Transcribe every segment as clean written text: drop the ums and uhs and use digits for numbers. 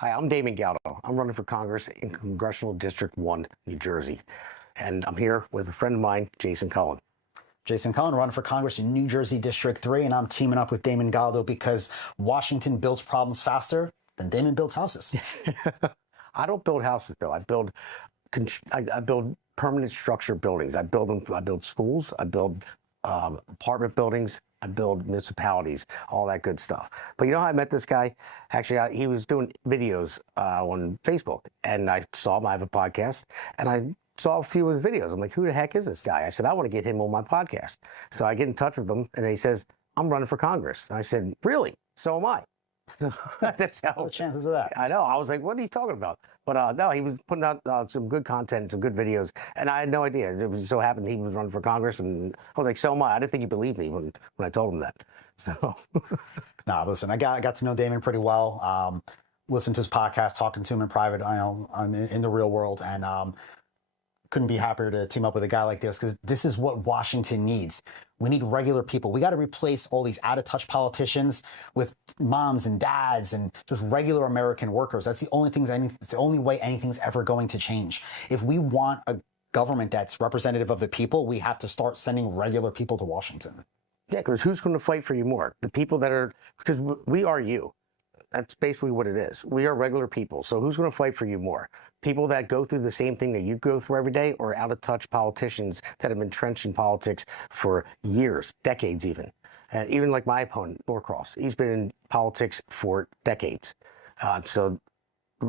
Hi, I'm Damon Galdo. I'm running for Congress in Congressional District 1, New Jersey. And I'm here with a friend of mine, Jason Cullen. Jason Cullen, running for Congress in New Jersey District 3, and I'm teaming up with Damon Galdo because Washington builds problems faster than Damon builds houses. I don't build houses, though. I build permanent structure buildings. I build schools. I build apartment buildings. I build municipalities, all that good stuff. But you know how I met this guy? Actually, he was doing videos on Facebook, and I saw him. I have a podcast, and I saw a few of his videos. I'm like, who the heck is this guy? I said, I want to get him on my podcast. So I get in touch with him, and he says, I'm running for Congress. And I said, really? So am I. That's how. What are the chances of that? I know. I was like, what are you talking about? But no, he was putting out some good content, some good videos, and I had no idea. It was so happened he was running for Congress, and I was like, so am I. I didn't think he believed me when I told him that. So, Nah, listen, I got to know Damon pretty well. Listened to his podcast, talking to him in private, in the real world, and couldn't be happier to team up with a guy like this, because this is what Washington needs. We need regular people. We got to replace all these out-of-touch politicians with moms and dads and just regular American workers. That's the only it's the only way anything's ever going to change. If we want a government that's representative of the people, we have to start sending regular people to Washington. Yeah, because who's going to fight for you more? The people that are, because we are you. That's basically what it is. We are regular people. So who's going to fight for you more? People that go through the same thing that you go through every day, or out-of-touch politicians that have been entrenched in politics for years, decades even. Even like my opponent, Norcross, he's been in politics for decades. So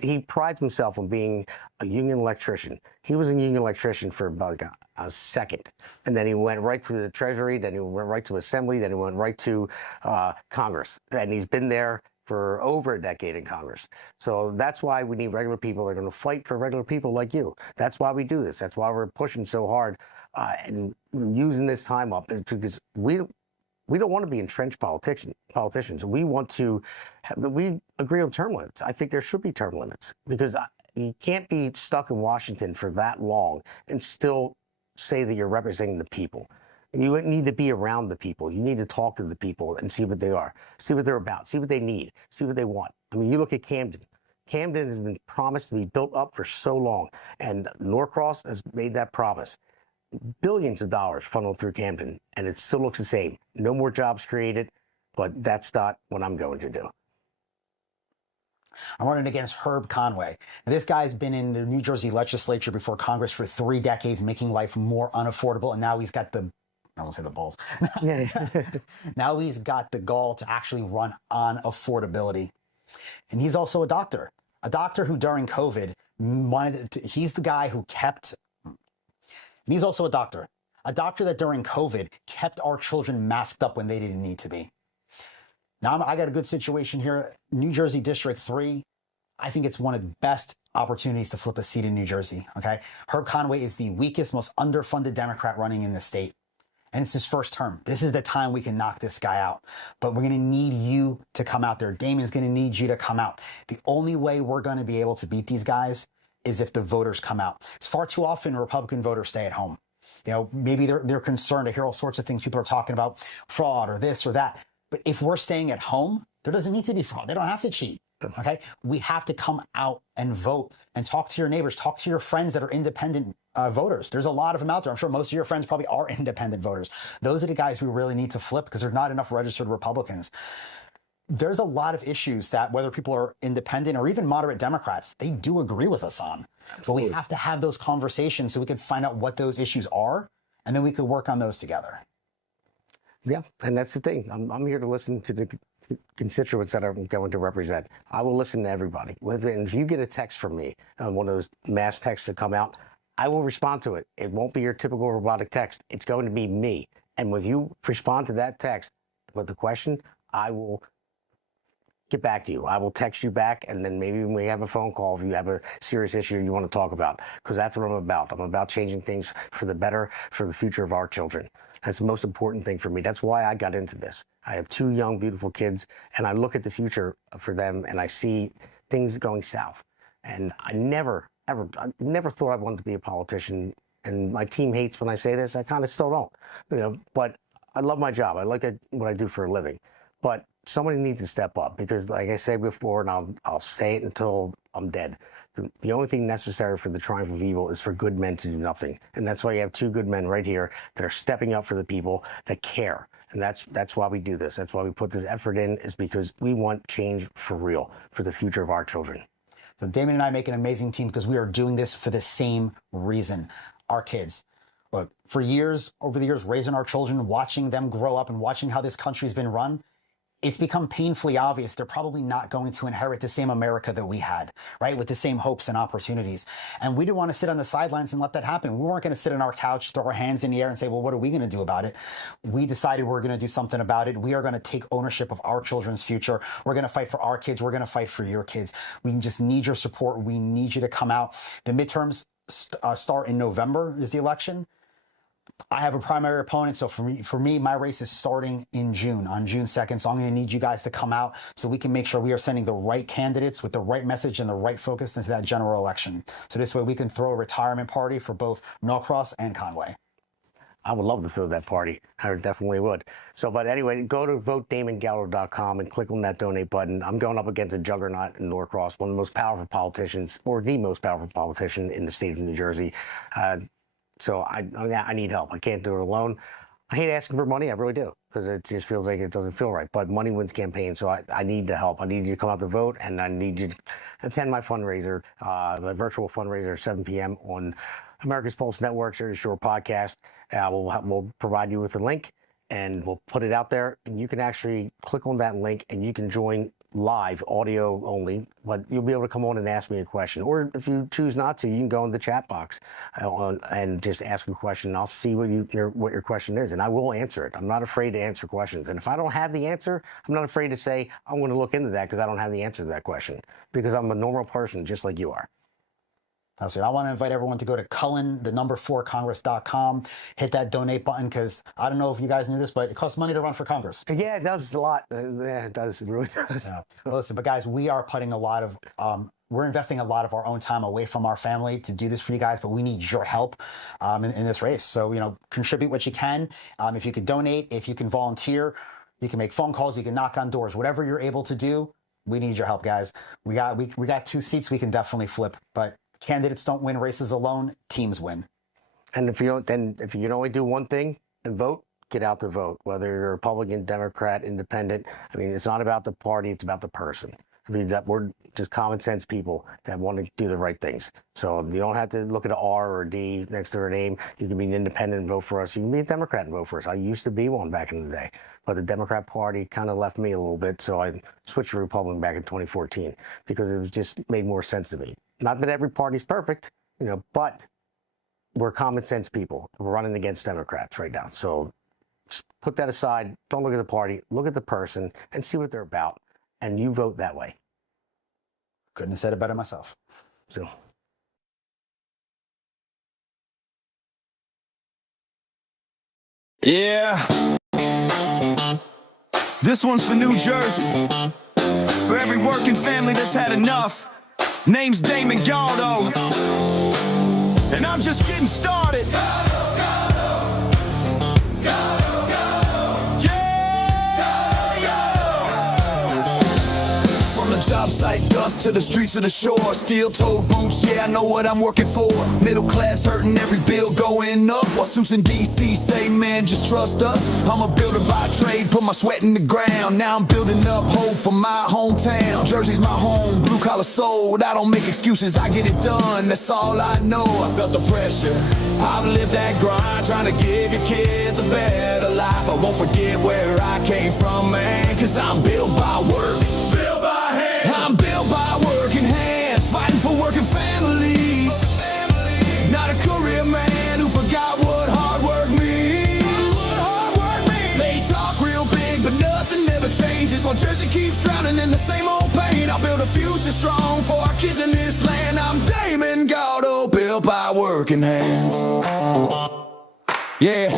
he prides himself on being a union electrician. He was a union electrician for about a second, and then he went right to the Treasury, then he went right to Assembly, then he went right to Congress, and he's been there for over a decade in Congress. So that's why we need regular people that are going to fight for regular people like you. That's why we do this. That's why we're pushing so hard and using this time up, is because we don't want to be entrenched politicians. We want to we agree on term limits. I think there should be term limits, because you can't be stuck in Washington for that long and still say that you're representing the people. You need to be around the people. You need to talk to the people and see what they are, see what they're about, see what they need, see what they want. I mean, you look at Camden. Camden has been promised to be built up for so long, and Norcross has made that promise. Billions of dollars funneled through Camden, and it still looks the same. No more jobs created, but that's not what I'm going to do. I'm running against Herb Conway. Now, this guy's been in the New Jersey legislature before Congress for 3 decades, making life more unaffordable, and now he's got I won't say the balls. Now he's got the gall to actually run on affordability. And he's also a doctor who during COVID he's the guy who kept, and he's also a doctor that during COVID kept our children masked up when they didn't need to be. Now I got a good situation here. New Jersey District 3, I think it's one of the best opportunities to flip a seat in New Jersey, okay? Herb Conway is the weakest, most underfunded Democrat running in the state. And it's his first term. This is the time we can knock this guy out. But we're going to need you to come out there. Damon's going to need you to come out. The only way we're going to be able to beat these guys is if the voters come out. It's far too often Republican voters stay at home. You know, maybe they're concerned. I hear all sorts of things. People are talking about fraud or this or that. But if we're staying at home, there doesn't need to be fraud. They don't have to cheat. Okay? We have to come out and vote and talk to your neighbors, talk to your friends that are independent voters. There's a lot of them out there. I'm sure most of your friends probably are independent voters. Those are the guys we really need to flip, because there's not enough registered Republicans. There's a lot of issues that, whether people are independent or even moderate Democrats, they do agree with us on. Absolutely. But we have to have those conversations so we can find out what those issues are, and then we could work on those together. Yeah, and that's the thing. I'm here to listen to the constituents that I'm going to represent. I will listen to everybody. And if you get a text from me, one of those mass texts that come out, I will respond to it. It won't be your typical robotic text. It's going to be me. And when you respond to that text with a question, I will get back to you. I will text you back, and then maybe when we have a phone call, if you have a serious issue you want to talk about, because that's what I'm about. I'm about changing things for the better, for the future of our children. That's the most important thing for me. That's why I got into this. I have 2 young, beautiful kids, and I look at the future for them, and I see things going south. And I never thought I wanted to be a politician. And my team hates when I say this. I kind of still don't, but I love my job. I like what I do for a living. But somebody needs to step up because, like I said before, and I'll say it until I'm dead. The only thing necessary for the triumph of evil is for good men to do nothing. And that's why you have two good men right here that are stepping up for the people that care. And that's why we do this. That's why we put this effort in, is because we want change for real, for the future of our children. So Damon and I make an amazing team because we are doing this for the same reason. Our kids. Look, for years, over the years, raising our children, watching them grow up and watching how this country's been run, it's become painfully obvious they're probably not going to inherit the same America that we had, right? With the same hopes and opportunities. And we didn't want to sit on the sidelines and let that happen. We weren't going to sit on our couch, throw our hands in the air and say, well, what are we going to do about it? We decided we're going to do something about it. We are going to take ownership of our children's future. We're going to fight for our kids. We're going to fight for your kids. We just need your support. We need you to come out. The midterms start in November is the election. I have a primary opponent, so for me, my race is starting in June, on June 2nd. So I'm going to need you guys to come out so we can make sure we are sending the right candidates with the right message and the right focus into that general election. So this way we can throw a retirement party for both Norcross and Conway. I would love to throw that party. I definitely would. So, but anyway, go to votedamongaldo.com and click on that donate button. I'm going up against a juggernaut in Norcross, one of the most powerful politicians, or the most powerful politician in the state of New Jersey. So I need help. I can't do it alone. I hate asking for money. I really do, because it just feels like it doesn't feel right. But money wins campaigns, so I need the help. I need you to come out to vote, and I need you to attend my fundraiser, my virtual fundraiser at 7 p.m. on America's Pulse Network, Jersey Shore podcast. We'll provide you with a link, and we'll put it out there. And you can actually click on that link, and you can join live, audio only, but you'll be able to come on and ask me a question. Or if you choose not to, you can go in the chat box and just ask a question. I'll see what your question is, and I will answer it. I'm not afraid to answer questions. And if I don't have the answer, I'm not afraid to say, I'm going to look into that because I don't have the answer to that question, because I'm a normal person just like you are. That's it. I want to invite everyone to go to Cullen4Congress.com, hit that donate button, because I don't know if you guys knew this, but it costs money to run for Congress. Yeah, it does a lot. Yeah, it does. It really does. Yeah. Well, listen, but guys, we are putting a lot of, we're investing a lot of our own time away from our family to do this for you guys, but we need your help in this race. So, contribute what you can. If you could donate, if you can volunteer, you can make phone calls, you can knock on doors, whatever you're able to do. We need your help, guys. We got 2 seats we can definitely flip, but candidates don't win races alone, teams win. And if you can only do one thing and vote, get out to vote, whether you're Republican, Democrat, Independent. I mean, it's not about the party, it's about the person. I mean, we're just common sense people that want to do the right things. So you don't have to look at an R or a D next to their name. You can be an independent and vote for us. You can be a Democrat and vote for us. I used to be one back in the day, but the Democrat Party kind of left me a little bit, so I switched to Republican back in 2014 because it was just made more sense to me. Not that every party's perfect, but we're common sense people. We're running against Democrats right now. So just put that aside. Don't look at the party. Look at the person and see what they're about. And you vote that way. Couldn't have said it better myself. So. Yeah. This one's for New Jersey. For every working family that's had enough. Name's Damon Galdo. And I'm just getting started. Job site dust to the streets of the shore. Steel-toed boots, yeah, I know what I'm working for. Middle class hurting, every bill going up. While suits in D.C. say, man, just trust us. I'm a builder by trade, put my sweat in the ground. Now I'm building up hope for my hometown. Jersey's my home, blue-collar soul. I don't make excuses, I get it done, that's all I know. I felt the pressure, I've lived that grind, trying to give your kids a better life. I won't forget where I came from, man, cause I'm built by work. I'm built by working hands, fighting for working families. Not a career man who forgot what hard work means. They talk real big, but nothing ever changes. While Jersey keeps drowning in the same old pain, I'll build a future strong for our kids in this land. I'm Damon Galdo, built by working hands. Yeah.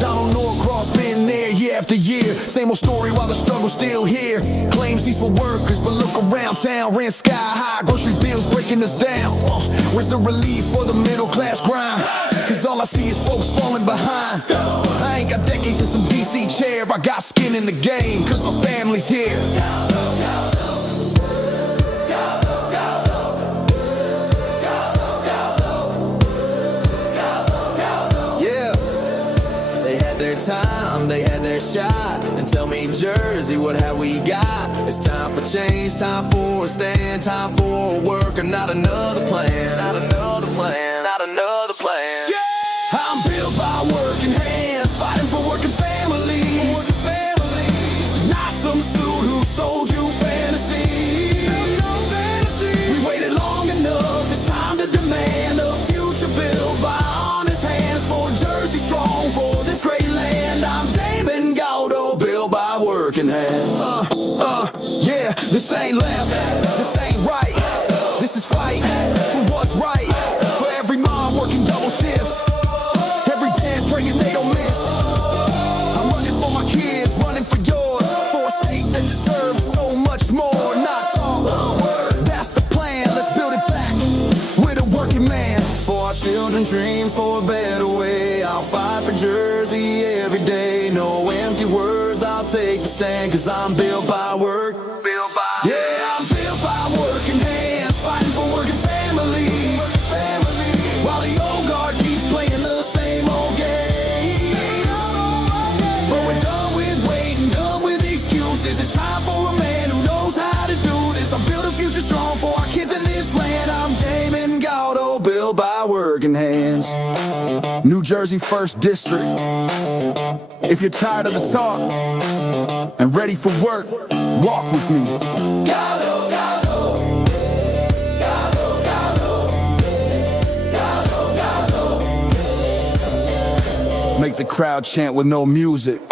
Donald Norcross been there year after year. Same old story while the struggle's still here. Claims he's for workers, but look around town. Rent sky high, grocery bills breaking us down. Where's the relief for the middle class grind? Cause all I see is folks falling behind. I ain't got decades in some DC chair, I got skin in the game, cause my family's here. Yeah, they had their time, they had their shot. And tell me, Jersey, what have we got? It's time for change, time for a stand, time for a work, and not another plan. Not another plan, not another plan. Yeah! I'm built by working hands, fighting for working families. Not some suit who sold you fantasy. We waited long enough, it's time to demand a future built by honest hands. For Jersey strong, for this great land. I'm Damon Galdo, built by working hands. Yeah, this ain't left, this ain't right. This is fight for what's right. For every mom working double shifts, every dad praying they don't miss. I'm running for my kids, running for yours, for a state that deserves so much more. Not talk, that's the plan, let's build it back with a working man. For our children's dreams, for a better way. I'll fight for Jersey every day. No empty words, I'll take the stand. Cause I'm built by work. Yeah, I'm built by working hands, fighting for working families. While the old guard keeps playing the same old game. But we're done with waiting, done with excuses. It's time for a man who knows how to do this. I'll build a future strong for our kids in this land. I'm Damon Galdo, built by working hands. New Jersey 1st District. If you're tired of the talk and ready for work, walk with me. Galdo, Galdo. Galdo, Galdo. Galdo, Galdo. Make the crowd chant with no music.